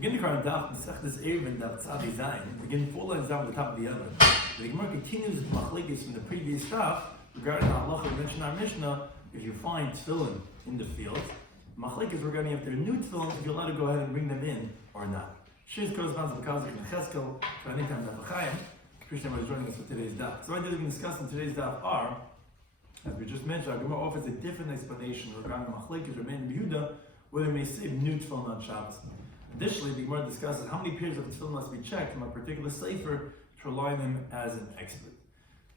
Begin the current Daf, Eruvin Daf, begin 4 lines down at the top of the other. The Gemara continues with machlekes from the previous Daf regarding the halacha we mentioned in our Mishnah. If you find tefillin in the field, machlekes regarding if they're new tefillin, if you're allowed to go ahead and bring them in or not. Shiur corresponds to the Kazik and Cheskel, so anytime Daf Chaim. Appreciate everybody joining us for today's Daf. So, what we discuss in today's Daf are, as we just mentioned, our Gemara offers a different explanation regarding the machlekes remain in Yehuda, whether they may save new tefillin on Shabbos. Additionally, the Gemara discusses how many pairs of tefillin must be checked from a particular sefer to rely on them as an expert.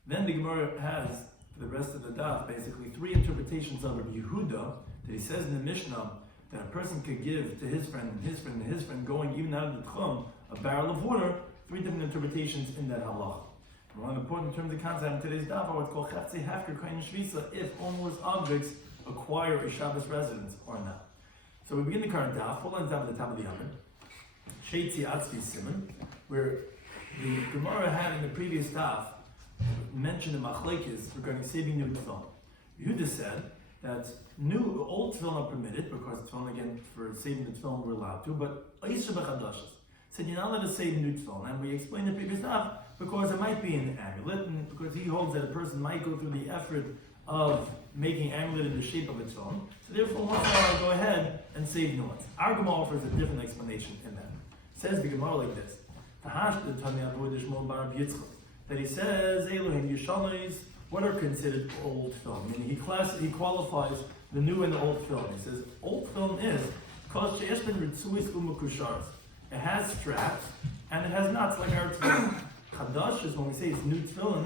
Then the Gemara has, for the rest of the daf, basically 3 interpretations of Rabbi Yehuda that he says in the Mishnah that a person could give to his friend and his friend and his friend going even out of the tchum a barrel of water. 3 different interpretations in that halacha. And one of the important terms of concept in today's daf are what's called cheftzei hafker kain shvisa, if onerous objects acquire a Shabbos residence or not. So we begin the current daf, 4 lines down at the top of the Yomim, Sheitzi Atzvi Simon, where the Gemara had in the previous daf mentioned the machlekes regarding saving new tefillin. Yehuda said that old tefillin are permitted because tefillin, again, for saving the tefillin we're allowed to, but Aisha b'chadashas said you're not allowed to save new tefillin, and we explained in the previous daf because it might be an amulet, and because he holds that a person might go through the effort of making amulet in the shape of its own. So therefore, once in a while, go ahead and save new ones. Our Gemara offers a different explanation in that. It says the Gemara like this: that he says, Elohim Yishanis, what are considered old film? Meaning he qualifies the new and the old film. He says old film is because it has straps and it has knots like our tefillin. Chadash is when we say it's new tefillin,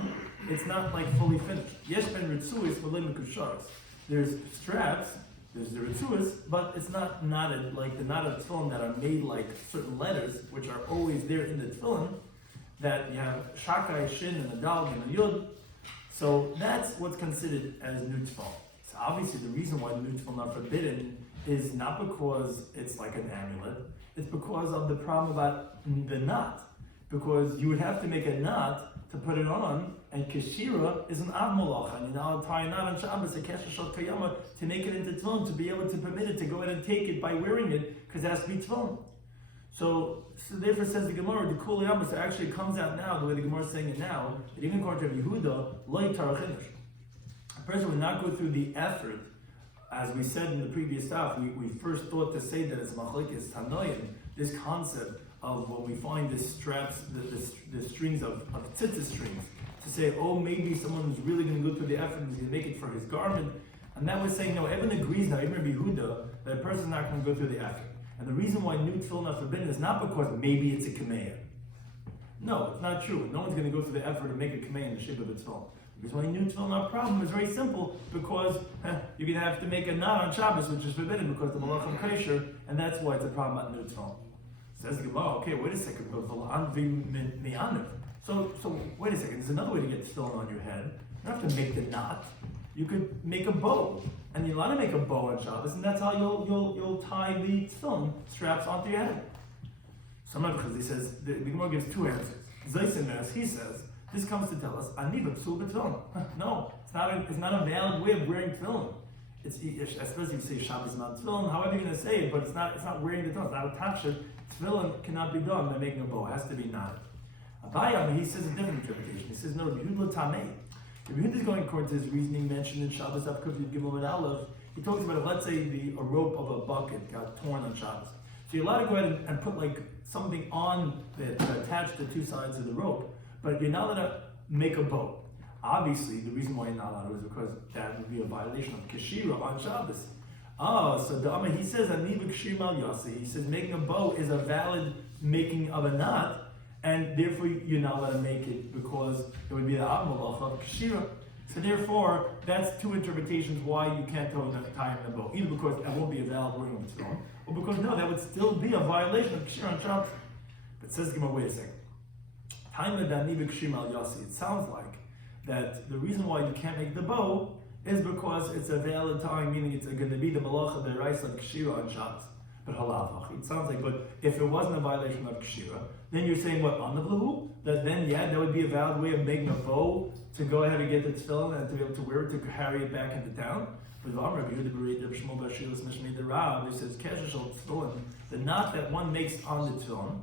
it's not like fully finished. Yesh ben ritzuis v'lim kusharis. There's straps, there's the ritzuis, but it's not knotted like the knotted tefillin that are made like certain letters, which are always there in the tefillin, that you have shakai, shin, and a dal, and a yud. So that's what's considered as new tefillin. So obviously the reason why new tefillin are forbidden is not because it's like an amulet, it's because of the problem about the knot. Because you would have to make a knot to put it on, and keshira is an av malacha, and you're now tie a knot on Shabbos, a kesher shel kayama, to make it into tefillin, to be able to permit it to go ahead and take it by wearing it, because it has to be tefillin. So therefore says the Gemara, the kuli yamas, actually comes out now, the way the Gemara is saying it now, that even according to Yehuda, loy tarachinish. A person would not go through the effort, as we said in the previous daf, we first thought to say that it's machlekes tanoim, this concept of when we find the straps, the strings of tzitzit strings, to say, oh, maybe someone who's really going to go through the effort and is going to make it for his garment. And that was saying, no, everyone agrees now, even Rabbi Yehuda, that a person's not going to go through the effort. And the reason why new tefillin are forbidden is not because maybe it's a kameya. No, it's not true. No one's going to go through the effort to make a kameya in the shape of a tefillin. Because why new tefillin are a problem is very simple, because you're going to have to make a knot on Shabbos, which is forbidden because the malachim kosher, and that's why it's a problem about new tefillin. Says the Gemara, okay, wait a second, so wait a second, there's another way to get tefillin on your head. You don't have to make the knot. You could make a bow, and you're allowed to make a bow on Shabbos, and that's how you'll tie the tefillin straps onto your head. Sometimes because he says, the Gemara gives 2 answers. Zaysemes, he says, this comes to tell us, I need a psul b'tefillin. No, it's not a valid way of wearing tefillin. Especially if you say Shabbos not tefillin, however you're going to say it, but it's not wearing the tefillin, it's not a tafshir. Tefillin cannot be done by making a bow. It has to be knotted. Abayam, he says a different interpretation. He says, no, Yehuda tamei. If Yehuda is going according to his reasoning mentioned in Shabbos Avkuf Yud Gimel and Aleph, he talks about, let's say a rope of a bucket got torn on Shabbos. So you're allowed to go ahead and put like something on that to attach the 2 sides of the rope, but you're not allowed to make a bow. Obviously, the reason why you're not allowed to is because that would be a violation of keshira on Shabbos. So he says he says making a bow is a valid making of a knot, and therefore you're not allowed to make it because it would be the avmalach of keshira. So therefore, that's 2 interpretations why you can't tie in the bow. Either because that won't be a valid wearing of its own, or because no, that would still be a violation of keshira on Shabbos. But says Gemara, wait a second. It sounds like that the reason why you can't make the bow is because it's a valid time, meaning it's going to be the malacha deraisa of kshira on Shabbos. But halavach, it sounds like, but if it wasn't a violation of kshira, then you're saying what, on the blahu? That then, yeah, that would be a valid way of making a bow to go ahead and get the tefillin and to be able to wear it, to carry it back into town. With Amr, he says, the knot that one makes on the tefillin,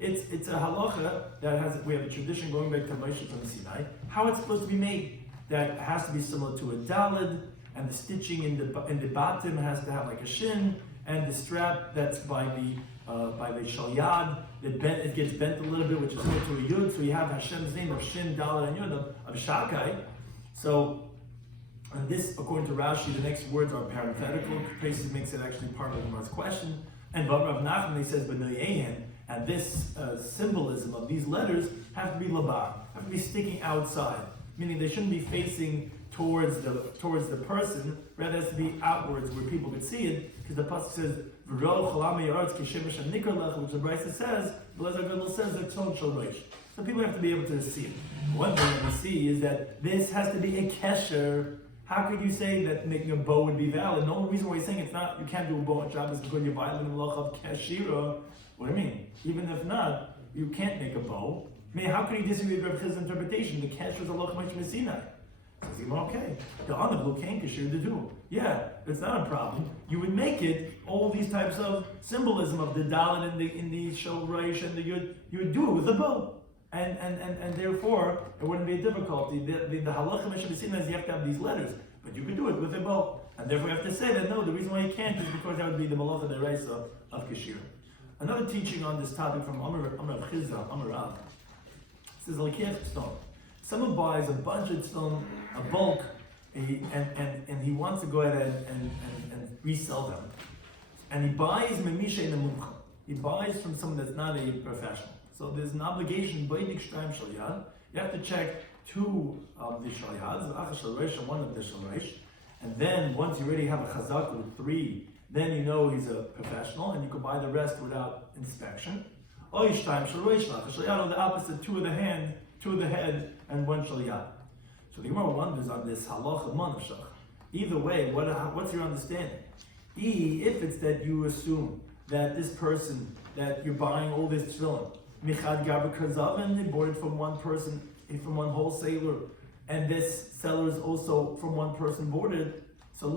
it's a halacha that we have a tradition going back to Moshe from Sinai, how it's supposed to be made. That has to be similar to a dalid, and the stitching in the bottom has to have like a shin, and the strap that's by the shalyad, it gets bent a little bit, which is similar to a yud. So you have Hashem's name of shin, dalid, and yud of shakai. So, and this, according to Rashi, the next words are parenthetical. Tracy makes it actually part of the Gemara's question. And Rav Nachman, he says, and this symbolism of these letters have to be labar, have to be sticking outside, meaning they shouldn't be facing towards the person, rather it has to be outwards where people could see it, because the pasuk says, which the Brisa says, so people have to be able to see it. One thing we see is that this has to be a kesher. How could you say that making a bow would be valid? The only reason why he's saying it's not, you can't do a bow on Shabbos because you're violating the law of kashira. What do you mean? Even if not, you can't make a bow. I mean, how could he disagree with Rabbi Chiz's interpretation? The kesher is a loch Moshe Sinai. Says he, okay, the anav can't kashir the do. Yeah, it's not a problem. You would make it all these types of symbolism of the dalet in the shol reish and the yud. You would do it with a bow. And therefore, it wouldn't be a difficulty. The halacha Moshe Sinai is you have to have these letters, but you could do it with a bow. And therefore, you have to say that no, the reason why you can't is because that would be the malacha deraisa of kashir. Another teaching on this topic from Amar Chizah, Amar Rav, says Lekech stone. Someone buys a bunch of stone, a bulk, and he wants to go ahead and resell them. And he buys memisha nemumcha. He buys from someone that's not a professional. So there's an obligation, you have to check two of the shalyads, one of the shalreish, and then once you already have a chazak with three, then you know he's a professional, and you can buy the rest without inspection. Or the opposite, two of the head, and one shalyad. So the Gemara wonders on this halacha manavshach. Either way, what's your understanding? If it's that you assume that this person that you're buying all this tefillin, Michad Gaber Kazavan, they bought it from one person, from one wholesaler, and this seller is also from one person bought it. So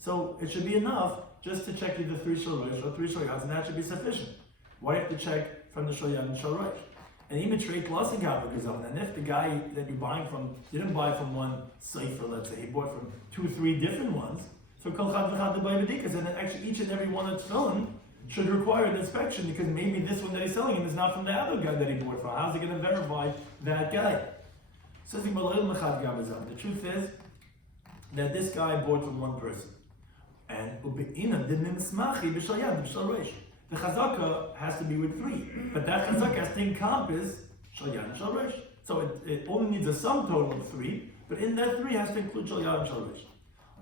So it should be enough just to check either three shalreish or three shalyads, and that should be sufficient. Why do you have to check from the shalyad and shalreish? And even trade plus in Gaber Kazavan, and if the guy that you're buying from didn't buy from one cipher, let's say, he bought from 2-3 different ones, so kol chad v'chad b'ayvadikas, and then actually each and every one of tefillin should require an inspection, because maybe this one that he's selling him is not from the other guy that he bought from. How's he going to verify that guy? Says the truth is that this guy bought from one person, and the chazaka has to be with three, but that chazaka has to encompass shalyad and shalreish. So it only needs a sum total of three, but in that three has to include shalyad and shalreish.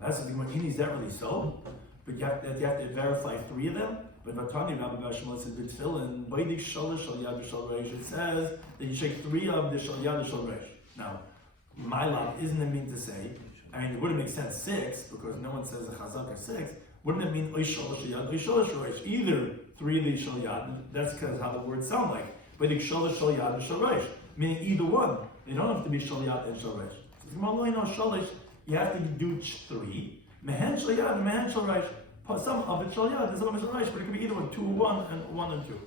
That's the thing. When is that really so? But you have to verify three of them. But Vatani Rabbi Shloimy says b'tefillin b'ydik shalosh shalyad v'shalreish. It says that you shake three of the shalyad v'shalreish. Now, my love isn't it mean to say? I mean, it wouldn't make sense 6 because no one says a chazak is 6. Wouldn't it mean oishalosh shalyad v'shalreish? Either three of the shalyad. That's because how the words sound like. B'ydik shalosh shalyad v'shalreish, meaning either one. They don't have to be shalyad and shalreish. You have to do 3. Mehen shalyad and mehen shalreish. Some of it shalyad, some of it shalreish, but it could be either 2, 1, and 1 and 2.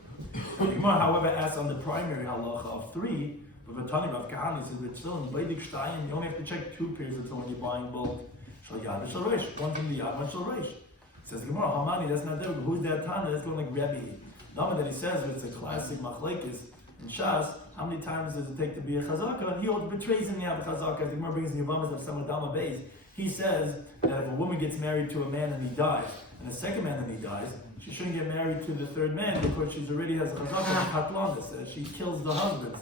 The Gemara, however, asks on the primary halacha of 3. But Vatani Rav Kahani says that still in Beidik Shtayim, you only have to check 2 pairs of when you're buying both shalyad and shalreish. One from the yad, one shalreish. Says the Gemara, Hamani, that's not there. Who's that Tana? That's going like Rebbe. The number that he says it's a classic machlekes in Shas. How many times does it take to be a chazaka? And he betrays him the chazaka. The Gemara brings in Yovamas of Samadama Beis. He says that if a woman gets married to a man and he dies, and the second man and he dies, she shouldn't get married to the third man because she already has a chazaka katlanis. She kills the husband,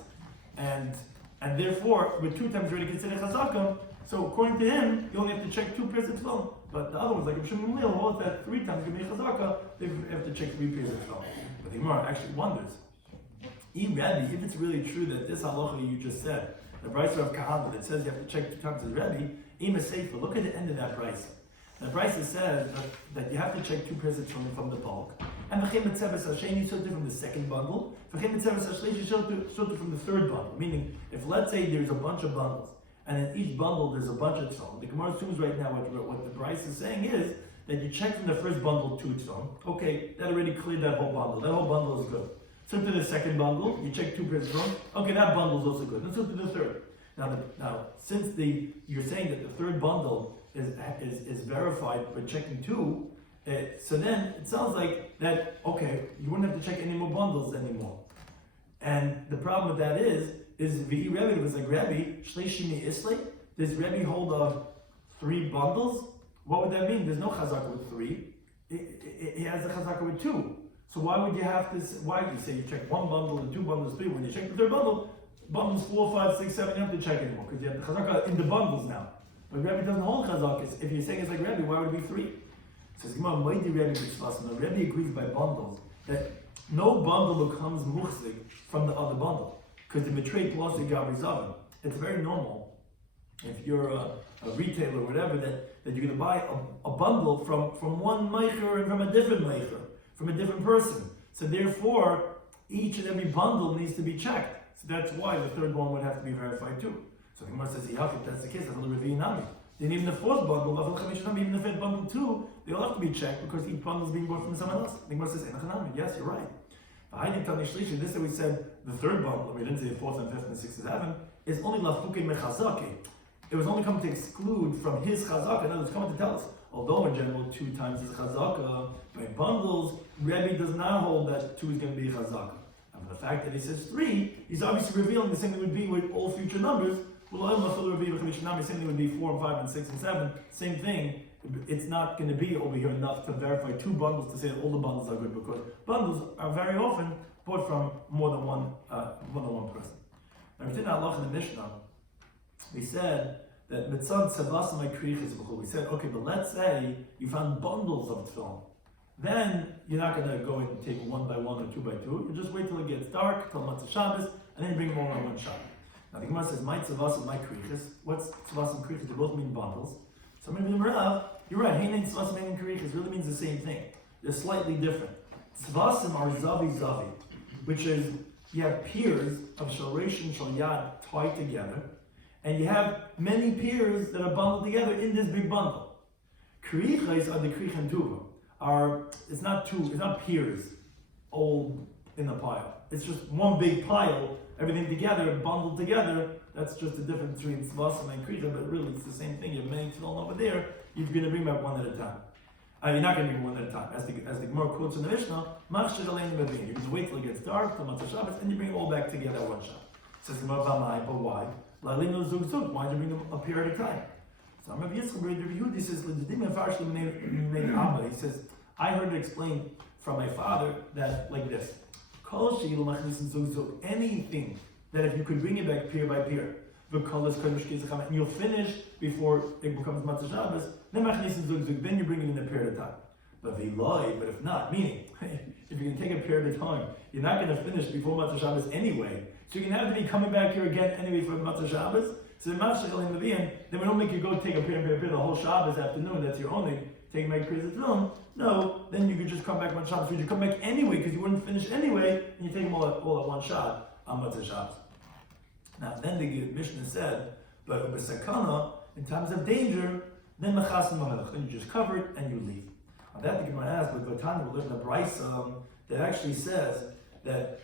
and therefore with 2 times already considered chazaka. So according to him, you only have to check 2 pairs of tefillin. But the other ones, like if Shimon Lil holds that 3 times can be chazaka, they have to check 3 pairs of tefillin. But the Gemara actually wonders, if it's really true that this halacha you just said, the Brisa of Kahana that says you have to check 2 times as Rebbe, look at the end of that Brisa. The Brisa says that you have to check 2 pairs of tefillin from the bulk, and you filter from the second bundle, you filter from the third bundle. Meaning, if let's say there's a bunch of bundles, and in each bundle there's a bunch of tefillin. The Gemara assumes right now what the Bryce is saying is that you check from the first bundle 2 tefillin. Okay, that already cleared that whole bundle. That whole bundle is good. So to the second bundle, you check 2 pairs of tefillin. Okay, that bundle is also good. Let's look to the third. Now, since you're saying that the third bundle is verified by checking 2, so then it sounds like that, okay, you wouldn't have to check any more bundles anymore. And the problem with that is V'i Rebbe, it was like Rebbe, Shleishimi Islay, does Rebbe hold of 3 bundles? What would that mean? There's no chazaka with 3. He has a chazaka with 2. So why would you have to, why do you say you check 1 bundle and 2 bundles, 3? When you check the third bundle, bundles 4, 5, 6, 7, you don't have to check anymore, because you have the chazaka in the bundles now. But Rebbe doesn't hold chazakas. If you're saying it's like Rebbe, why would it be 3? Says Gemara, Moidi Rebbe B'Shvasim. Rebbe agrees by bundles that no bundle becomes muchzik from the other bundle, because the betrayed plus the gabri zavin. It's very normal if you're a retailer or whatever that you're going to buy a bundle from one meicher and from a different meicher, from a different person. So therefore, each and every bundle needs to be checked. So that's why the third one would have to be verified too. So the Gemara says, if that's the case, that's a little Nami. Then even the fourth bundle, even the fifth bundle too, they all have to be checked because each bundle is being bought from someone else. The Gemara says, yes, you're right. This that we said the third bundle, we didn't say the fourth and fifth and sixth and seventh, is only lafuke mechazake. It was only coming to exclude from his chazaka. In other words, coming to tell us, although in general 2 times is chazaka, by bundles, Rebbe does not hold that 2 is going to be chazaka. And for the fact that he says 3, he's obviously revealing the same thing would be with all future numbers. Same thing would be 4 and 5 and 6 and 7. Same thing. It's not going to be over here enough to verify 2 bundles to say that all the bundles are good, because bundles are very often bought from more than one person. Now, we did not look in the Mishnah. We said that mitzad tzavas ma'kriches b'chol. We said, okay, but let's say you found bundles of tefillin. Then you're not going to go and take 1 by 1 or 2 by 2. You just wait till it gets dark, till Matzah Shabbos, and then you bring them all on one shot. Now the Gemara says, "My tzavas and my kriches." What's tzavas and kriches? They both mean bundles. So maybe the Rav, you're right. Hey, tzavas and kriches really means the same thing. They're slightly different. Tzavasim are zavi, which is you have pairs of shalosh and shalyad tied together, and you have many pairs that are bundled together in this big bundle. Kriches are the krich and tuva. It's not pairs all in a pile. It's just one big pile. Everything together, bundled together. That's just the difference between tzvasim and kricha, but really it's the same thing. You have many tefillin over there. You're going to bring back one at a time. You're not going to bring one at a time. As the Gemara quotes in the Mishnah, "Machshir alein mevin." You're going to wait till it gets dark, till Matzah Shabbos, and you bring it all back together at one shot. Says the Gemara, but why? Why do you bring them a pair at a time? So Rabbi Yehudi says, he says, I heard it explained from my father that like this. Anything that if you could bring it back pair by pair, and you'll finish before it becomes Matzah Shabbos, then you bring it in a pair at a time. But if not, meaning, if you can take a pair at a time, you're not going to finish before Matzah Shabbos anyway, so you're going to have to be coming back here again anyway for Matzah Shabbos. So then we don't make you go take a pair the whole Shabbos afternoon, that's your only taking back pairs of tefillin. No, then you could just come back one Shabbos. You come back anyway because you wouldn't finish anyway, and you take them all at one shot on Matzah Shabbos. Now, then the Mishnah said, but b'sakana, in times of danger, then mechasim ma'melech, then you just cover it and you leave. Now that the Gemara asks, but Vatana will learn the Brisa that actually says that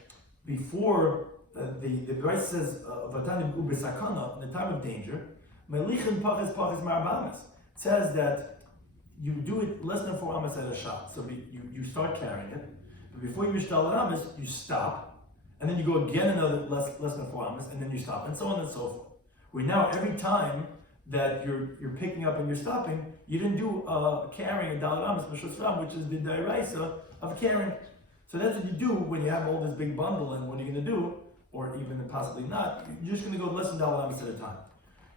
before the Brisa says Vatana b'sakana, in the time of danger, melichin pachis ma'arbamis. It says that you do it less than 4 amas at a shot. So you start carrying it, but before you reach the amas, you stop, and then you go again another less than 4 amas, and then you stop, and so on and so forth. Where now every time that you're picking up and you're stopping, you didn't do carrying a dalet amas which is the dairaisa of carrying. So that's what you do when you have all this big bundle, and what are you going to do, or even possibly not? You're just going to go less than dalet amas at a time.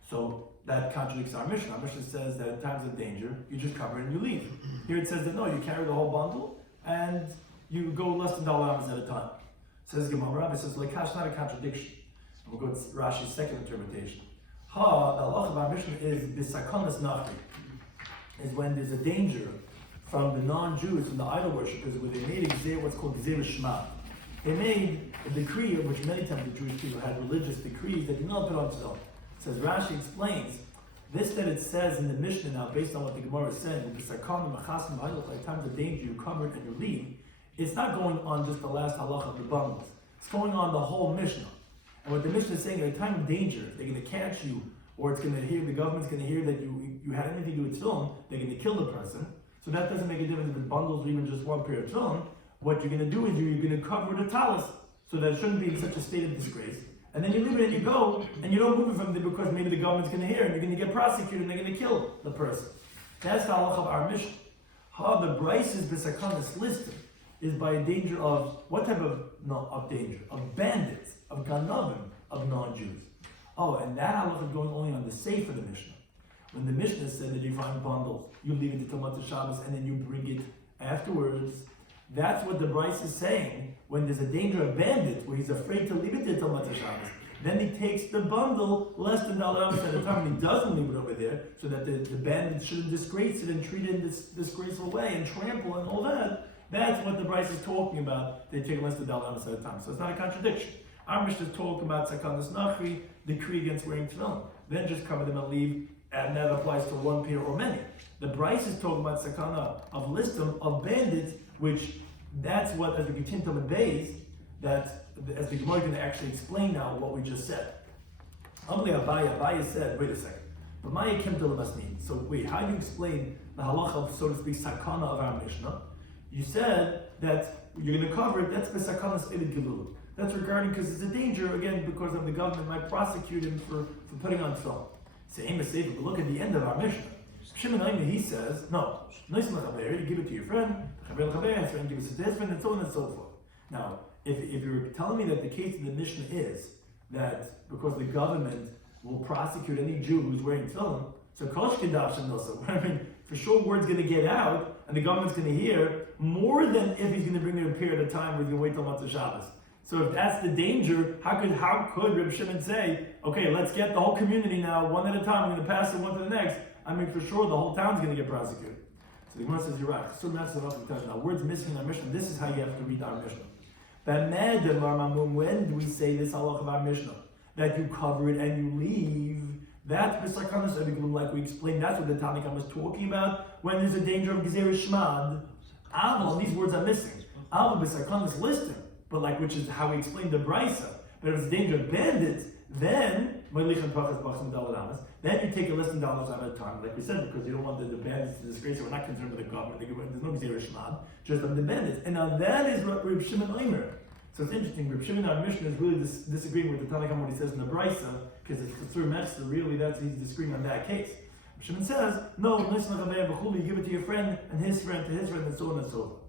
So that contradicts our Mishnah. Our Mishnah says that in times of danger, you just cover it and you leave. Here it says that no, you carry the whole bundle and you go less than $1 at a time. Says Gemara, Rabbi says, Lekash, not a contradiction. And we'll go to Rashi's second interpretation. The halacha of our Mishnah is bisakonas nachri, is when there's a danger from the non-Jews, from the idol worshippers, where they made what's called Gzeh Shema. They made a decree, of which many times the Jewish people had religious decrees that you not put on tefillin. Says Rashi explains, this that it says in the Mishnah now, based on what the Gemara is saying, by times of danger you cover it and you leave, it's not going on just the last halacha of the bundles. It's going on the whole Mishnah. And what the Mishnah is saying, at a time of danger, they're going to catch you, or it's going to hear, the government's going to hear that you had anything to do with tefillin, they're going to kill the person. So that doesn't make a difference if it's bundles or even just one pair of tefillin. What you're going to do is you're going to cover the talis, so that it shouldn't be in such a state of disgrace. And then you leave it and you go, and you don't move it from there because maybe the government's going to hear, and you're going to get prosecuted, and they're going to kill the person. That's the halach of our mission. How the Bryce's b'sakanas listed is by a danger of, what type of danger? Of bandits, of ganavim, of non-Jews. Oh, and that halach is going only on the safe of the Mishnah. When the Mishnah said that you find bundles, you leave it till Motzei Shabbos, and then you bring it afterwards, that's what the Bryce is saying. When there's a danger of bandits, where he's afraid to leave it till Motzei Shabbos, then he takes the bundle less than $1 at a time, and he doesn't leave it over there, so that the bandits shouldn't disgrace it and treat it in this disgraceful way and trample and all that. That's what the Bryce is talking about. They take less than $1 at a time. So it's not a contradiction. Our Mishnah is talking about Sakanas Nachri, decree against wearing tefillin. Then just cover them and leave, and that applies to one pair or many. The Bryce is talking about Sakana of listum, of bandits, which that's what, as we continue to base, that as the Gemara is going to actually explain now what we just said. Abaya said, wait a second. But Maya Kim Masnin. So wait, how do you explain the halacha of, so to speak, Sakana of our Mishnah? You said that you're going to cover it, that's Besakana Spedid Gilul. That's regarding, because it's a danger, again, because of the government might prosecute him for putting on film. Same as safe, but look at the end of our Mishnah. Shimon he says, no, you give it to your friend, his friend gives it to his friend, and so on and so forth. Now, if you're telling me that the case of the Mishnah is that because the government will prosecute any Jew who's wearing tefillin, so I mean, for sure word's going to get out, and the government's going to hear more than if he's going to bring it a period of time where he's going to wait till Motzei Shabbos. So if that's the danger, how could Reb Shimon say, okay, let's get the whole community now, one at a time, we're going to pass it one to the next. I mean, for sure, the whole town's going to get prosecuted. So the Gemara says, you're right. So now, words missing in our Mishnah. This is how you have to read our Mishnah. When do we say this halach of our Mishnah? That you cover it and you leave. That's like we explained. That's what the Tanakh was talking about. When there's a danger of Gezer Shmad. Aval, these words are missing. Aval b'sarkanas listing. But like, which is how we explained the Brisa. But if it's danger of bandits, then you take a less than $1 at a time, like we said, because you don't want the bandits to disgrace it. We're not concerned with the government. There's no Gezer Shmad, just of the bandits. And now that is what Reb Shimon Omer. So it's interesting. Reb Shimon, our Mishnah, is really disagreeing with the Tanakh what he says in the Brisa, because it's through Metzler. Really, he's disagreeing on that case. Reb Shimon says, no, you give it to your friend and his friend to his friend, and so on and so forth.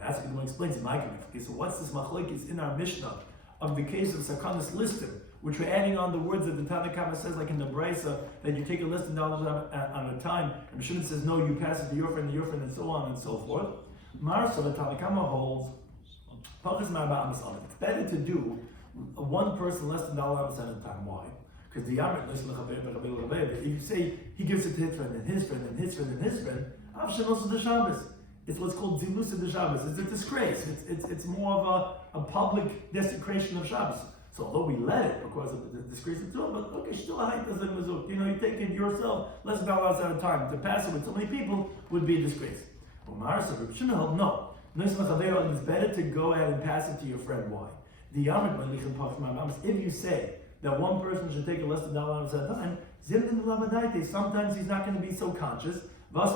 That's what he explains in my community. Okay, so what's this machlokes in our Mishnah of the case of Sakanas listim, which we're adding on the words that the Tanakh says, like in the Brisa, that you take a list of $1 on a time, and Shimon says, no, you pass it to your friend, and so on and so forth. Marsa, the Tanakh holds, it's better to do one person less than $1 at a time. Why? Because the Yamit, if you say he gives it to his friend, and his friend, and his friend, and his friend, also the Shabbos. It's what's called Zilus of the Shabbos. It's a disgrace. It's more of a public desecration of Shabbos. So although we let it because of the disgrace of Torah, but okay, still a height doesn't mazuk. You take it yourself, less than $1 at a time. To pass it with so many people would be a disgrace. No. It's better to go ahead and pass it to your friend. Why? If you say that one person should take a less than $1 at a time, sometimes he's not going to be so conscious. He might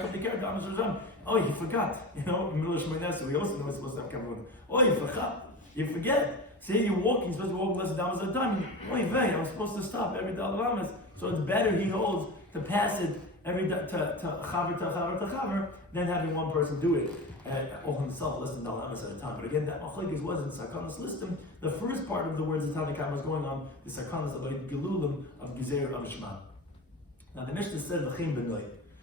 come to care of oh, you forgot. In the middle of Shemay we also know it's supposed to have come. Oh, you forgot. You forget. Say you're walking, supposed to walk less than $1 at a time. Oh, I'm supposed to stop every $1. So it's better, he holds, to pass it every to chaver than having one person do it all himself less than $1 at a time. But again, that machlokes wasn't Sakanas listim. The first part of the words the Tanakh was going on the Sakanas about Gelulim of Gezer of Shema. Now the Mishnah said V'chein b'noi.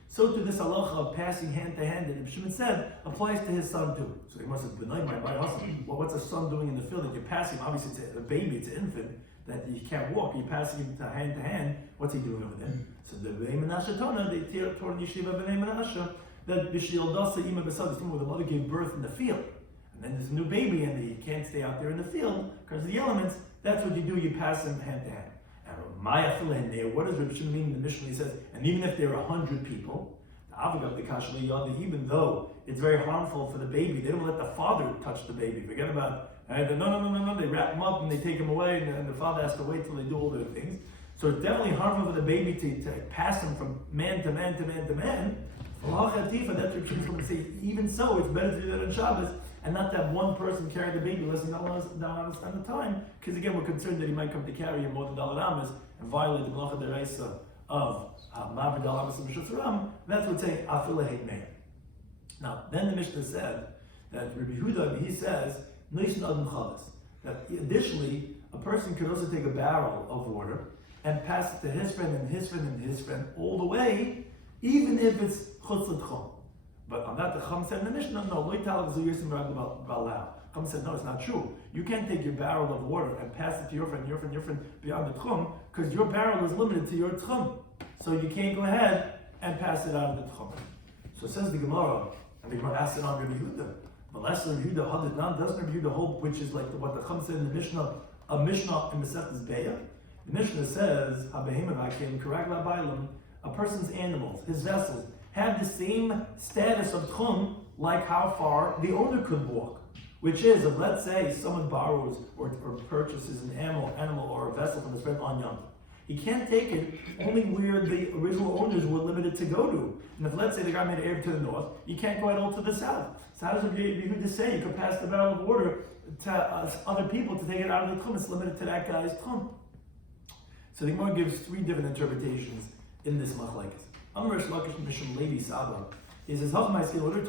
So to this halacha of passing hand to hand that Shimon said applies to his son too. So he must have b'noi my awesome. Well, what's a son doing in the field that you're passing? Obviously it's a baby, it's an infant that he can't walk. You're passing him to hand. What's he doing over there? So the B'nei Menashe Tona, they taught in Yeshiva B'nei Menashe that B'shil Dasa Ima B'sad is where the mother gave birth in the field. and then there's a new baby and he can't stay out there in the field because of the elements, that's what you do, you pass them hand to hand. And what does Rabbi Shloimy mean in the Mishnah? He says, and even if there are 100 people, even though it's very harmful for the baby, they don't let the father touch the baby. Forget about it. No. They wrap him up and they take him away, and the father has to wait till they do all their things. So it's definitely harmful for the baby to pass him from man to man to man to man. That's what Rabbi going to say. Even so, it's better to do that on Shabbos and not to have one person carry the baby less than $1 at the time, because again, we're concerned that he might come to carry him more than $1 and violate the Malacha Deraisa of Ma'aber Dal Amas and Mishus Ram. That's what saying Afila Heit Meir. Now, then the Mishnah said that Rabbi Yehuda, he says, Neishin Adam Chalas, that additionally, a person could also take a barrel of water and pass it to his friend and his friend and his friend all the way, even if it's Chutz L'Tchum. But on that, the Chum said in the Mishnah, no, Lo Yitalach Zu Yirsim Rag Ba'alau. Chum said, no, it's not true. You can't take your barrel of water and pass it to your friend, your friend, your friend beyond the Tchum, because your barrel is limited to your Tchum. So you can't go ahead and pass it out of the Tchum. So it says the Gemara, and the Gemara asks it on Rabbi Yehuda. But last Rabbi Yehuda, doesn't Rabbi Yehuda hold, which is like what the Chum said in the Mishnah, a Mishnah in Masechtas Beya? The Mishnah says, a person's animals, his vessels, have the same status of Tchum like how far the owner could walk. Which is, if let's say someone borrows or purchases an animal or a vessel from his friend on Yom, he can't take it only where the original owners were limited to go to. And if let's say the guy made an Eruv to the north, you can't go at all to the south. So how does it be to say you could pass the barrel of water to other people to take it out of the Tchum? It's limited to that guy's Tchum. So the Gemara gives three different interpretations in this machlekes. Amar Shlakish Mishum Levi Saba. He says, what we're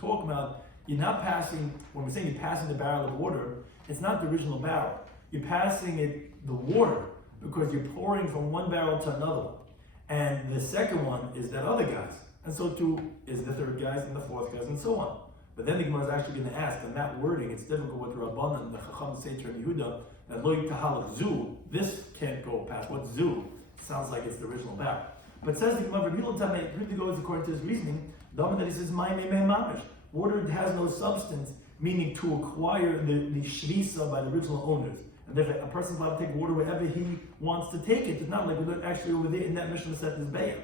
talking about, you're not passing, when we're saying you're passing the barrel of water, it's not the original barrel. You're passing it, the water, because you're pouring from one barrel to another one. And the second one is that other guy's. And so too is the third guy's and the fourth guy's and so on. But then the Gemara is actually going to ask, and that wording, it's difficult with the Rabbanan, the Chacham say to Rabbi Yehuda, that lo yitahalach zu, this can't go past. What's zu? Sounds like it's the original barrel. But says the Gemara, Rabbi Yehuda goes according to his reasoning, that he says, mamish. Water has no substance, meaning to acquire the shvisa by the original owners. And therefore, a person's allowed to take water wherever he wants to take it. It's not like we're actually over there in that Mishnah set this Be'er.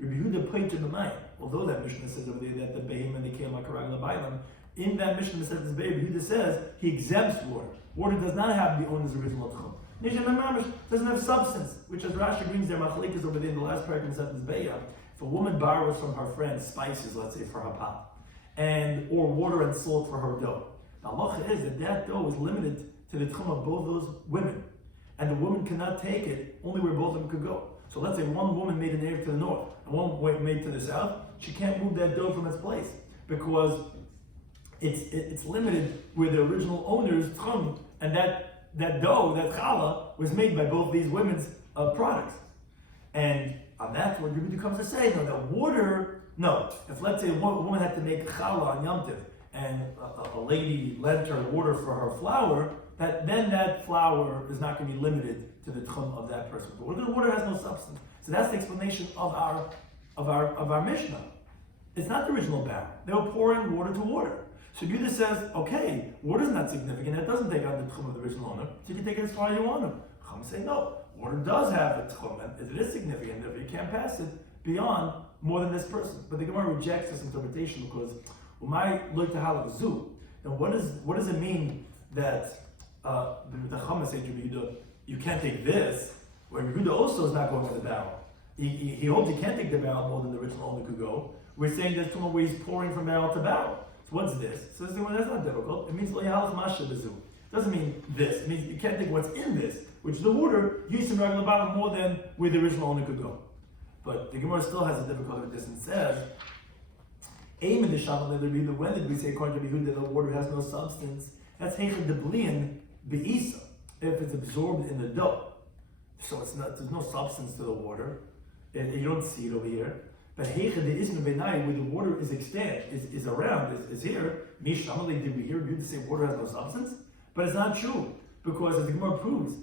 Rabbi Yehuda played to the mind, although that Mishnah says over there that the Behim and the Keim HaKarag L'Bailam, in that Mishnah set this Be'er, Rabbi Yehuda says he exempts water. Water does not have the owner's original Tchum. Nishan Mamish doesn't have substance, which as Rashi brings their machlekes over there in the last paragraph set this Be'er. If a woman borrows from her friend spices, let's say for her pot, or water and salt for her dough. The halacha is that dough is limited to the tchum of both those women, and the woman cannot take it only where both of them could go. So let's say one woman made an Eruv to the north and one made to the south. She can't move that dough from its place because it's limited where the original owner's tchum, and that dough, that challah, was made by both these women's products. And on that, what Rebbe comes to say, no, that water. No, if let's say a woman had to make challah on Yom Tov, and a lady lent her water for her flour, then that flour is not going to be limited to the tchum of that person. But the water has no substance. So that's the explanation of our Mishnah. It's not the original barrel. They were pouring water to water. So Yehuda says, okay, water's not significant. That doesn't take on the tchum of the original owner. So you can take it as far as you want to. Chum say no. Water does have a tchum, and it is significant. If you can't pass it beyond more than this person. But the Gemara rejects this interpretation because umay lo yitahalach zu. And what does it mean that the Chama say to Yehuda, you can't take this, where Yehuda also is not going with the barrel. He holds he can't take the barrel more than the original owner could go. We're saying there's two more ways pouring from barrel to barrel. So what's this? So this is, well, that's not difficult. It means lo yahalach masha bezu. It doesn't mean this. It means you can't take what's in this, which is the water, use some regular bottom more than where the original owner could go. But the Gemara still has a difficulty with this and says, aim in the Shabbat, when did we say according to Yehuda that the water has no substance? That's heichad deblian be'isa, if it's absorbed in the dough. So there's no substance to the water. You don't see it over here. But heichad de'isnu benai, where the water is extant, is around, is here. Mishamalei, did we hear Yehuda say water has no substance? But it's not true, because as the Gemara proves,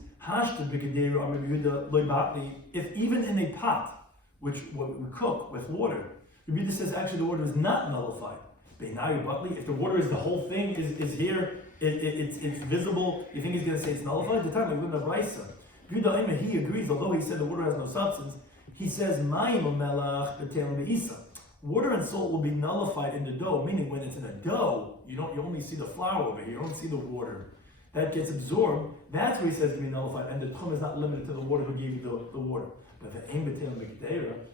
if even in a pot, which we cook with water, Rebbe says actually the water is not nullified. If the water is the whole thing, is here, it's visible, you think he's going to say it's nullified? The time we live in Brisa. He agrees, although he said the water has no substance, he says, water and salt will be nullified in the dough, meaning when it's in a dough, you only see the flour over here, you don't see the water. That gets absorbed, that's where he says to be nullified, and the tchum is not limited to the water who gave you the water. But if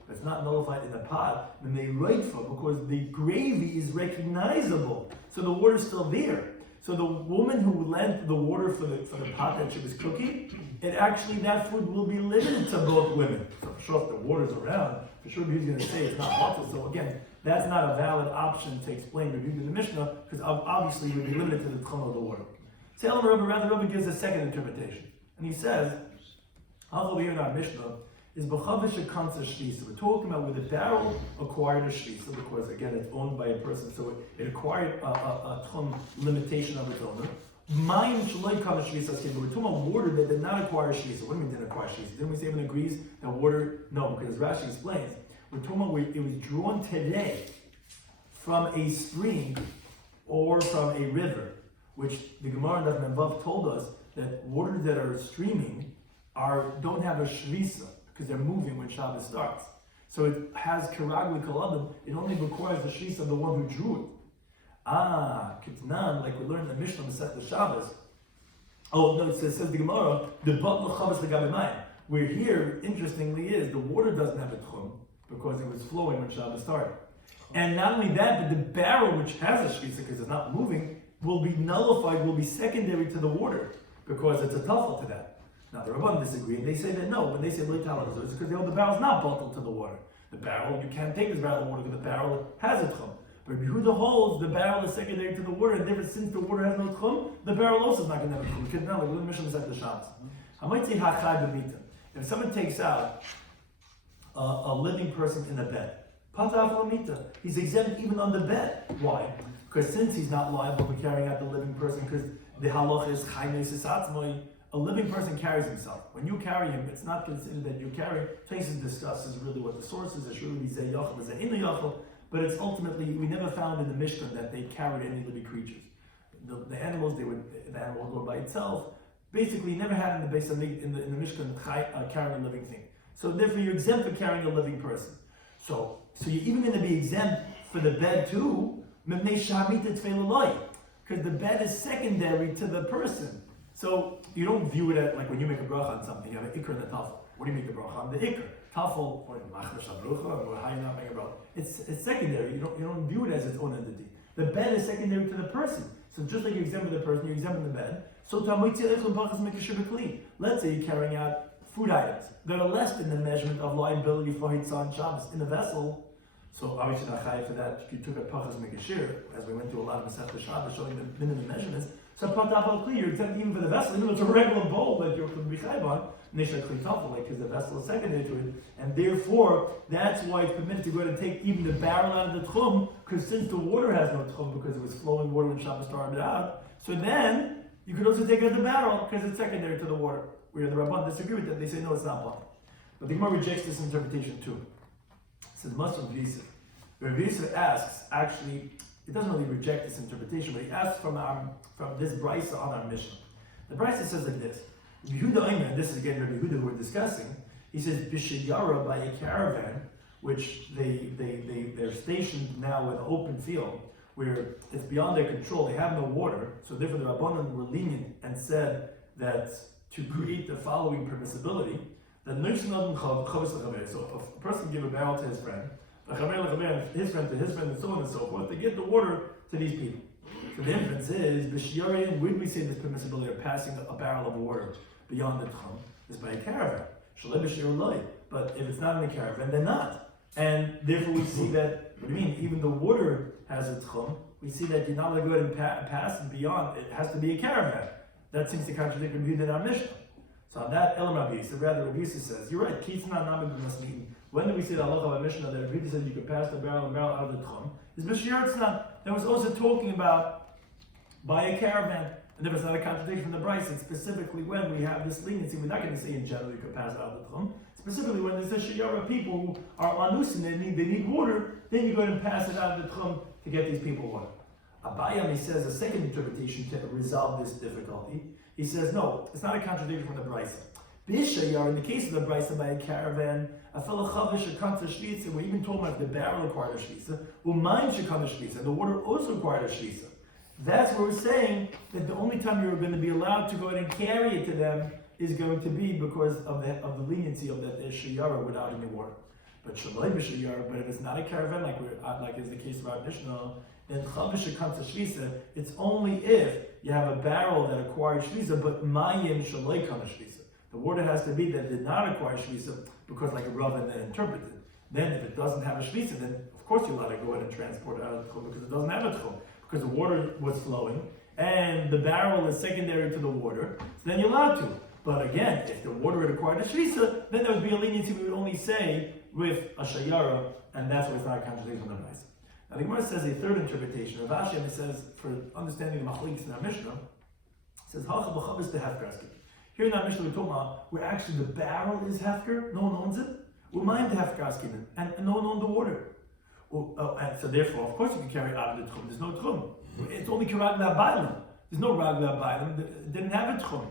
it's not nullified in the pot, then they write for because the gravy is recognizable. So the water is still there. So the woman who lent the water for the pot that she was cooking, that food will be limited to both women. So for sure, if the water's around, for sure he's going to say it's not water. So again, that's not a valid option to explain the view of the Mishnah, because obviously you would be limited to the tchum of the water. So Rabbi gives a second interpretation, and he says, over here in our Mishnah, is b'chavish a kansa shlisa. We're talking about where the barrel acquired a shlisa, because again it's owned by a person, so it acquired a tchum limitation of its owner. Mine shloi kama shlisa skin, but we're talking about water that did not acquire shlisa. What do you mean didn't acquire shlisa? Didn't we say everyone agrees that water? No, because Rashi explains, we're talking about where it was drawn today from a spring or from a river, which the Gemara in Daf Yomi told us that waters that are streaming don't have a shlisa, because they're moving when Shabbos starts. So it has kiragli kaladim, it only requires the shlis of the one who drew it. Kitnan, like we learned in the Mishnah Masech Shabbos. Oh no, it says the Gemara, the batla chavas legabimayim. Where here, interestingly, is the water doesn't have a tchum because it was flowing when Shabbos started. And not only that, but the barrel which has a shlis because it's not moving will be nullified, will be secondary to the water because it's a tafel to that. Now the Rabban disagree, and they say that no, when they say loy talad, it's because the barrel is not bottled to the water. The barrel, you can't take this barrel of water because the barrel has a tchum. But Yehuda holds the barrel is secondary to the water, and therefore since the water has no tchum, the barrel also is not going to have a tchum. Because now we're in the Mishnah Masech Shabbos. I might say hachai b'mita. If someone takes out a living person in a bed, pataf l'mita, he's exempt even on the bed. Why? Because since he's not liable for carrying out the living person, because the halach is chaymes esatzmoi, a living person carries himself. When you carry him, it's not considered that you carry. Places discusses really what the source is. It should really be zeh yachal, zeh inu yachal, but it's ultimately we never found in the Mishnah that they carried any living creatures. The animals, the animal would go by itself. Basically, you never had in the base of in the Mishnah carrying a living thing. So therefore, you're exempt for carrying a living person. So you're even going to be exempt for the bed too, because the bed is secondary to the person. So you don't view it as like when you make a bracha on something, you have an ikr and a tafel. What do you make the bracha on? The ikr. Tafel, or machna shabrucha, or how you not make a bracha. It's secondary. You don't view it as its own entity. The bed is secondary to the person. So just like you examine the person, you examine the bed. So let's say you're carrying out food items that are less than the measurement of liability for Hitzah Shabbos in a vessel. So obviously not chayav for that. If you took a pachas make a shiur, as we went through a lot of Masech Shabbos showing the minimum measurements. So pataf clear, you're exempt even for the vessel, even though it's a regular bowl that you're going to be chayav on. Neshek klitafel, like because the vessel is secondary to it, and therefore that's why it's permitted to go ahead and take even the barrel out of the tchum, because since the water has no tchum because it was flowing water when Shabbos started out, so then you could also take out the barrel because it's secondary to the water. Where the Rabban disagree with that, they say no, it's not bottled. But the Gemara rejects this interpretation too. It says Muslim Visa. Rabbi Yisrael asks, actually, it doesn't really reject this interpretation, but he asks from this brisa on our Mishnah. The brisa says like this: Yehuda Omer, this is again Rabbi Yehuda who we're discussing. He says b'shiyara, by a caravan, which they're stationed now in an open field where it's beyond their control. They have no water, so therefore the Rabbanan were lenient and said that to create the following permissibility, that so if a person give a barrel to his friend, his friend to his friend, and so on and so forth, they give the water to these people. So the inference is, b'shiyarim, when we say this permissibility of passing a barrel of water beyond the tchum, is by a caravan. Shalei b'shiyur loy. But if it's not in a caravan, they're not. And therefore we see that, what do you mean, even the water has a tchum, we see that you're not allowed to go ahead and pass it beyond, it has to be a caravan. That seems to contradict Rabbi Yehuda in our Mishnah. So on that, El Rabbi Yisrael, rather Rabbi Yisrael says, you're right, Kitzna Namid B'Masmi'in. When do we say the halacha of our Mishnah that Rabbi Yisrael said you could pass the barrel out of the tchum? Is B'Shiyar Tznan. That was also talking about by a caravan. And if it's not a contradiction from the Bryce, it's specifically when we have this leniency. We're not going to say in general you could pass out of the tchum. Specifically when there's a shiur of people who are anus and they need water, then you go ahead and pass it out of the tchum to get these people water. Abayami says a second interpretation to resolve this difficulty. He says, no, it's not a contradiction from the Bryce. B'shayar, in the case of the Bryce by a caravan, a fellow chavish or kanta shlitza, we're even told about the barrel required a shlitza, u'mayim shekana shlitza, the water also required a shlitza. That's where we're saying that the only time you're going to be allowed to go ahead and carry it to them is going to be because of the leniency of that shiur without any water. But shaloi b'shayar, but if it's not a caravan like is the case of our Mishnah, then chavish or kanta shlitza, it's only if you have a barrel that acquired shlitza, but mayim shaloi kana shlitza. The water has to be that did not acquire shlitza because like a Rav then interpreted. Then if it doesn't have a shlitza, then of course you're allowed to go ahead and transport it out of the tchum because it doesn't have a tchum. Because the water was flowing and the barrel is secondary to the water, so then you're allowed to. But again, if the water had acquired a shlitza, then there would be a leniency we would only say with a shayara, and that's why it's not a contradiction of the Bryce. Now the Gemara says a third interpretation of Hashem. It says, for understanding the machlokes in our Mishnah, it says, Hacha b'chavis the hefker. Here in our Mishnah we're talking about where actually the barrel is hefker, no one owns it. We'll mind the hefker and no one owns the water. And so therefore, of course you can carry it out of the tchum. There's no tchum. It's only ragla bailam. There's no ragla bailam. It didn't have a tchum.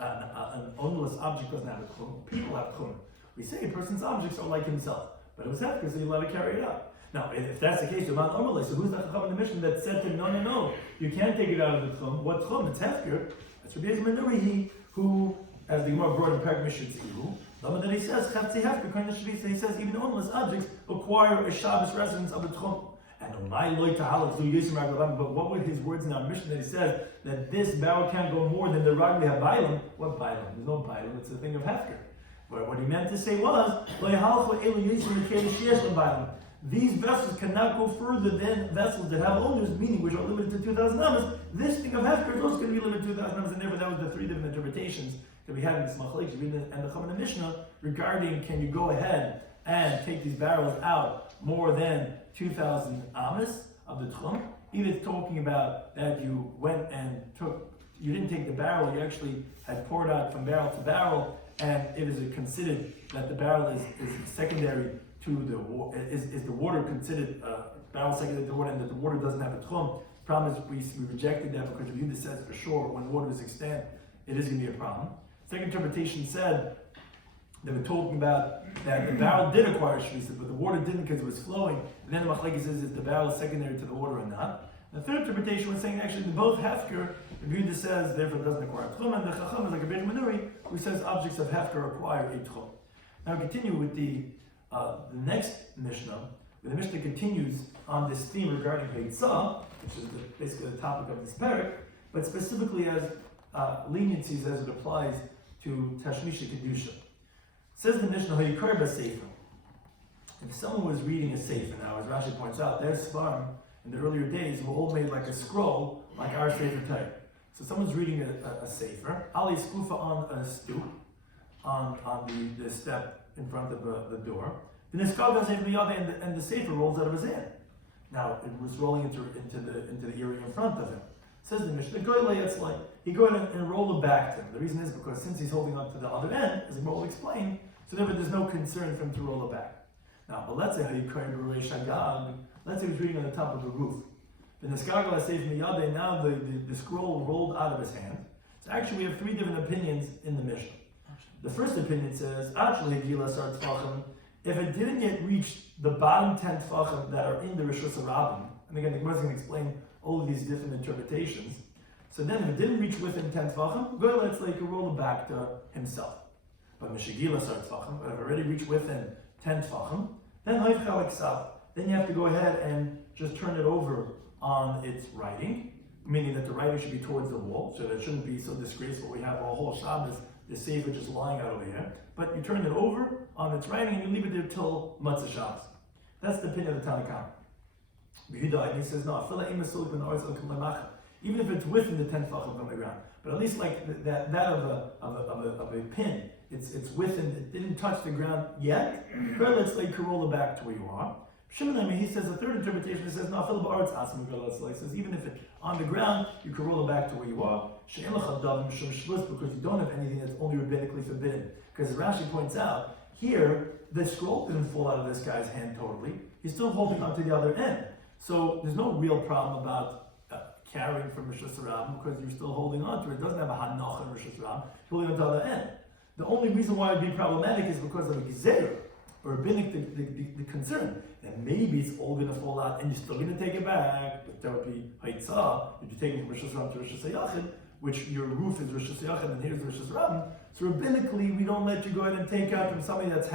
An ownerless object doesn't have a tchum. People have tchum. We say a person's objects are like himself. But it was hefker, so you're allowed to carry it out. Now, if that's the case, you're not ownerless. So who's the chacham in the mission that said to him, no, you can't take it out of the tchum. What tchum? It's hefker. That's Rabbi Shloimy who, as the Gemara brought in Perek Mishitzinu, then he says, he says even ownerless objects acquire a Shabbos residence of the tchum. And but what were his words in our mission that he said that this barrel can't go more than the ragli habaylam? What baylam? There's no baylam. It's a thing of hefker. But what he meant to say was, these vessels cannot go further than vessels that have owners, meaning which are limited to 2,000 amas. This thing of hefker is also going to be limited to 2,000 amas, and therefore that was the three different interpretations that we had in this machlokes and the Chum and the Mishnah regarding can you go ahead and take these barrels out more than 2,000 amas of the tchum. Either talking about that you went and you didn't take the barrel, you actually had poured out from barrel to barrel, and it is considered that the barrel is secondary to the water. Is the water considered barrel secondary to the water, and that the water doesn't have a tchum? The problem is we rejected that because Rabbi says for sure when water is extant, it is going to be a problem. Second interpretation said they were talking about that the barrel did acquire shlisa, but the water didn't because it was flowing. And then the machlekes is the barrel is secondary to the water or not. The third interpretation was saying actually both hefker. The Yehuda says therefore it doesn't acquire tchum, and the chacham is like a Rabbi Manuri who says objects of hefker acquire a tchum. Now continue with the next Mishnah, where the Mishnah continues on this theme regarding Heitzah, which is basically the topic of this parak, but specifically as leniencies as it applies to Tashmisha Kedusha. Says the Mishnah, Hayikar B'Sefer. If someone was reading a Sefer, now as Rashi points out, their Svarim in the earlier days were all made like a scroll, like our Sefer Torah. So someone's reading a Sefer, Ali Skufa on a stoop, on the step in front of the door. Then and the Sefer rolls out of his hand. Now it was rolling into the area in front of him. Says the Mishnah, it's like he go ahead and roll it back to him. The reason is because since he's holding on to the other end, as the Gemara will explain, so therefore there's no concern for him to roll it back. Now, but let's say let's say he's reading on the top of the roof. The Neskagala says Miyade, now the scroll rolled out of his hand. So actually we have three different opinions in the Mishnah. The first opinion says, actually if it didn't yet reach the bottom 10 tfachim that are in the Rishus Arabim, and again the Gemara is going to explain all of these different interpretations. So then if it didn't reach within 10 tfachim, let's like roll it back to himself. But Meshigila start tfachim, but if it already reached within 10 tfachim, then then you have to go ahead and just turn it over on its writing, meaning that the writing should be towards the wall, so that it shouldn't be so disgraceful. We have a whole Shabbos, the Sefer just lying out over here. But you turn it over on its writing and you leave it there till Matzah Shabbos. That's the opinion of the Tanakh. He says, no, even if it's within the 10 tefachim from the ground, but at least like that of a pin, it's within, it didn't touch the ground yet. Let's like roll it back to where you are. Shimon, he says the third interpretation. He says no, he says even if it's on the ground, you can roll it back to where you are. Because you don't have anything that's only rabbinically forbidden. Because as Rashi points out, here the scroll didn't fall out of this guy's hand totally. He's still holding onto the other end. So there's no real problem about carrying from Rosh Hashanah because you're still holding on to it. It doesn't have a hanoch in Rosh Hashanah, holding on to the other end. The only reason why it'd be problematic is because of a gezer, or rabbinic the concern that maybe it's all going to fall out and you're still going to take it back. But that would be haitzah if you're taking from Rosh Hashanah to Rosh Hashanah, which your roof is Rosh Hashanah and here's Rosh Hashanah. So rabbinically, we don't let you go ahead and take out from something that's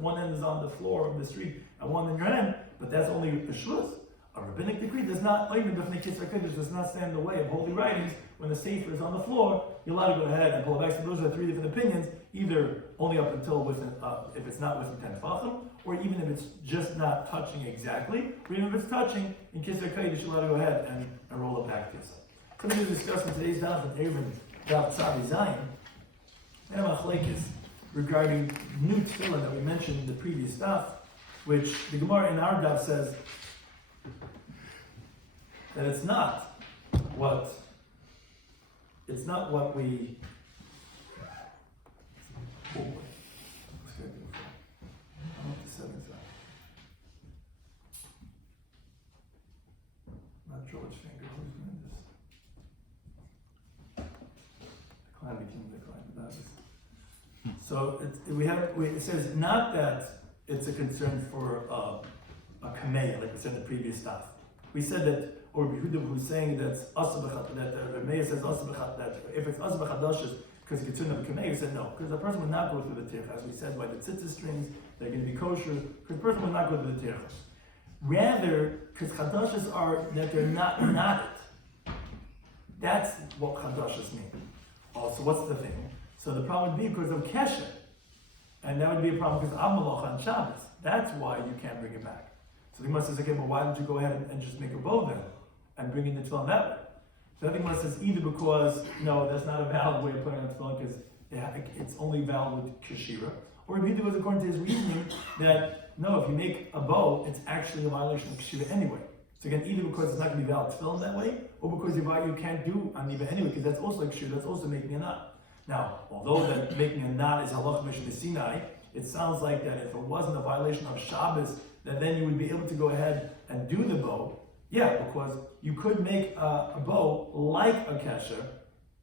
one end is on the floor of the street and one in your hand, but that's only a shlus. A rabbinic decree does not stand in the way of holy writings. When the sefer is on the floor, you're allowed to go ahead and pull it back. So those are three different opinions, either only up until if it's not within 10 tefachim, or even if it's just not touching exactly, or even if it's touching, in Kisar Kodesh, you're allowed to go ahead and roll it back to yourself. So we're going to discuss in today's Daf and Eruvin Daf Zayin, and machlekes regarding new tefillin that we mentioned in the previous Daf, which the Gemara in our Daf says that it's not what we. Oh boy. Not sure which finger. Who's doing this? Decline became decline. So it says not that it's a concern for a kameya, like we said in the previous stuff. We said that, or Yehuda who's saying that the Meir says that if it's asbachadashes because it's concerned of the kameya, said no, because the person would not go through the tirch, as we said by the tzitzit strings, they're going to be kosher, because the person would not go through the tirch. Rather, because chadashes are that they're not knotted. That's what chadashes mean. Also, what's the thing? So the problem would be because of kesher, and that would be a problem because av malacha on Shabbos. That's why you can't bring it back. So the Gemara says, okay, but why don't you go ahead and just make a bow then and bring in the tefillin that way? So I think Gemara says either because no, that's not a valid way of putting on tefillin because it's only valid with kashira, or maybe it was according to his reasoning that no, if you make a bow, it's actually a violation of kashira anyway. So again, either because it's not going to be valid tefillin that way, or because you can't do aniva anyway, because that's also like kashira, that's also making a knot. Now, although that making a knot is halach mishnah Sinai, it sounds like that if it wasn't a violation of Shabbos, that then you would be able to go ahead and do the bow. Yeah, because you could make a bow like a kesher,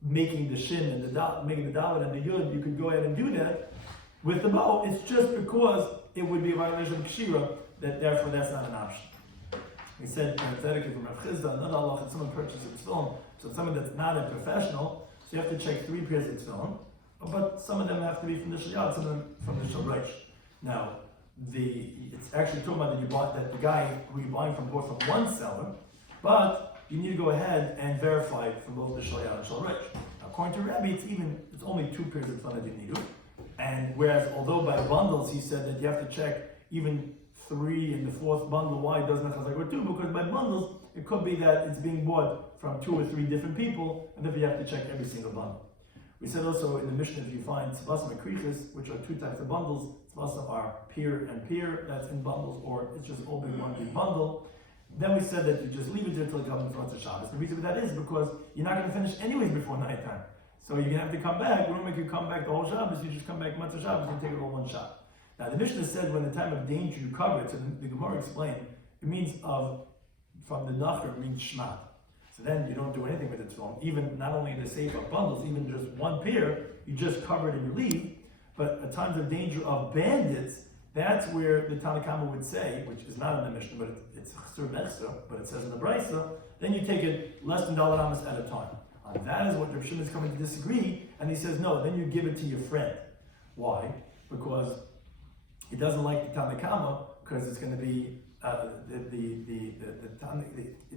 making the shin and making the dalet and the yud. You could go ahead and do that with the bow. It's just because it would be a violation of kshira that therefore that's not an option. We said parenthetically from Rav Chizda, not Allah, if someone purchases a tefillin, so someone that's not a professional, so you have to check 3 pairs of tefillin, but some of them have to be from the shayad, some of them from the shalreish. Now, it's actually talking about that the guy who you're buying from bought from one seller, but you need to go ahead and verify it from both the shayad and shalreish. According to Rabbi, it's only 2 pairs of tefillin that you need, and whereas although by bundles he said that you have to check even 3 in the 4th bundle, why it doesn't have to like 2? Because by bundles it could be that it's being bought from 2 or 3 different people, and therefore you have to check every single bundle. We said also in the Mishnah, if you find tzvasim and krichas, which are 2 types of bundles, tzvasim are peer and peer, that's in bundles, or it's just all big one big bundle. Then we said that you just leave it there until it comes in front of Shabbos. The reason for that is because you're not going to finish anyways before nighttime. So you're going to have to come back. We don't make you come back the whole Shabbos, you just come back Matzah Shabbos and take it all one shot. Now the Mishnah said when the time of danger you cover it, so the Gemara explained, it means from the Nachar, it means Shmat. So then you don't do anything with the tefillin. Even not only the safe of bundles, even just 1 pair, you just cover it and you leave. But at times of danger of bandits, that's where the Tanna Kama would say, which is not in the Mishnah, but it's chsur bechsur, but it says in the Brisa, then you take it less than $1 amas at a time. And that is what Rabbi Shimon is coming to disagree, and he says no, then you give it to your friend. Why? Because he doesn't like the Tanna Kama, because it's going to be it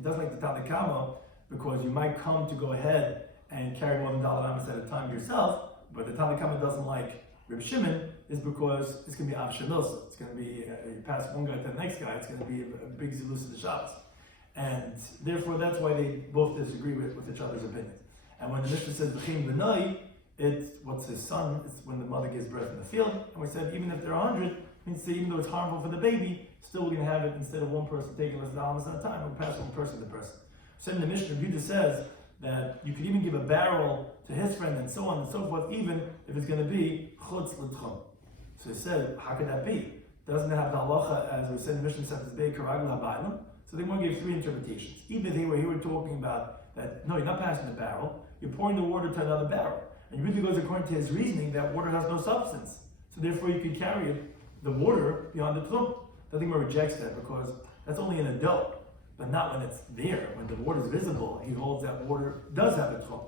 doesn't like the Tanna Kama, because you might come to go ahead and carry more than $1 amas at a time yourself, but the Tanna Kama doesn't like Rabbi Shimon is because it's going to be Av Shamilsa. It's going to be, you pass one guy to the next guy, it's going to be a big zilus of the Shabbos. And therefore that's why they both disagree with each other's opinions. And when the Mishnah says V'chim B'nai, it's what's his son, it's when the mother gives birth in the field. And we said even if they're 100, it means that even though it's harmful for the baby, still we're going to have it instead of one person taking less than almost at a time, we'll pass from person to person. So in the Mishnah, Yehuda says that you could even give a barrel to his friend and so on and so forth, even if it's going to be chutz l'tchum. So he said, how could that be? Doesn't it have the halacha, as we said in the Mishnah, says bei karag l'habayim? So they want to give three interpretations. Either they were here talking about that, no, you're not passing the barrel, you're pouring the water to another barrel. And it really goes according to his reasoning that water has no substance. So therefore you could carry it, the water beyond the tchum. The Gemara rejects that because that's only in a dough, but not when it's there. When the water is visible, he holds that water does have a tchum.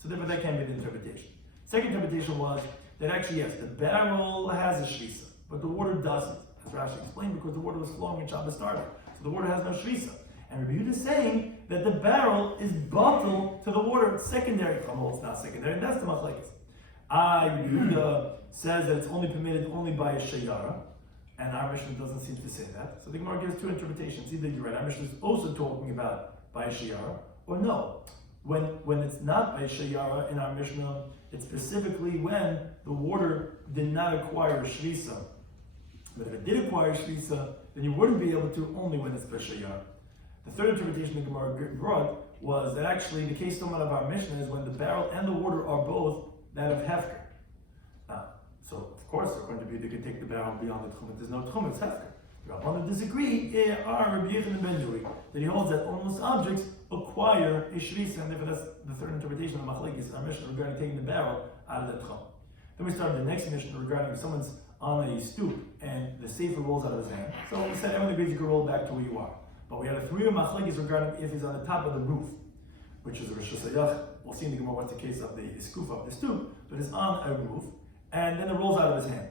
So therefore that can't be the interpretation. Second interpretation was that actually, yes, the barrel has a shvisa, but the water doesn't, as Rashi explained, because the water was flowing in Shabbos started. So the water has no shvisa. And Rabbi Yehuda is saying that the barrel is batel to the water. It's secondary. Well, it's not secondary, and that's the machlekes. Rabbi Yehuda says that it's only permitted only by a shiur, and our Mishnah doesn't seem to say that. So the Gemara gives two interpretations. Either you're right, our Mishnah is also talking about by a shiur, or no. When it's not by a shiur in our Mishnah, it's specifically when the water did not acquire shvisa. But if it did acquire shvisa, then you wouldn't be able to only when it's by shiur. The third interpretation the Gemara brought was that actually the case of our Mishnah is when the barrel and the water are both that of hefker. So of course, according to they could take the barrel beyond the tchum. There's no tchum, it's hefker. The Rabbanan disagree. Are Rabbi Yochanan ben Juri that he holds that almost objects acquire a shvisa, and therefore that's the third interpretation of machlekes our Mishnah regarding taking the barrel out of the tchum. Then we started the next Mishnah regarding if someone's on a stoop and the sefer rolls out of his hand. So we said everyone agrees you can roll back to where you are. But we had a three machlekes regarding if he's on the top of the roof, which is a Rosh Hashanah. We'll see in the Gemara what's the case of the iskuf of the stoop, but it's on a roof, and then it rolls out of his hand,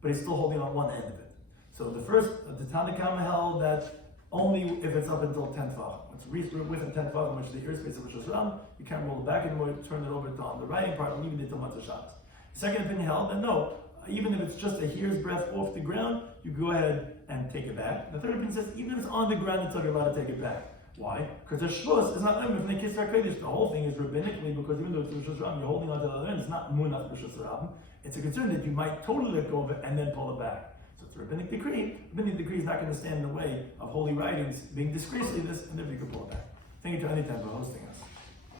but he's still holding on one end of it. So the first, the Tanakhama held that only if it's up until 10 tefachim. It's within 10 tefachim, which is the airspace of Rosh Hashanah, you can't roll it back anymore, turn it over to on the writing part, and leave it until Matzah Shabbos. The second opinion held that no, even if it's just a hair's breadth off the ground, you go ahead and take it back. The third opinion says even if it's on the ground, it's you're allowed to take it back. Why? Because the shvus is not limited from the Kisar Kodesh. The whole thing is rabbinically, because even though it's Rosh Hashanah, you're holding on to the other end, it's not munach Rosh Hashanah. It's a concern that you might totally let go of it and then pull it back. So it's a rabbinic decree. Rabbinic decree is not going to stand in the way of holy writings being disgracefully this, and then you can pull it back. Thank you to Anytime for hosting us.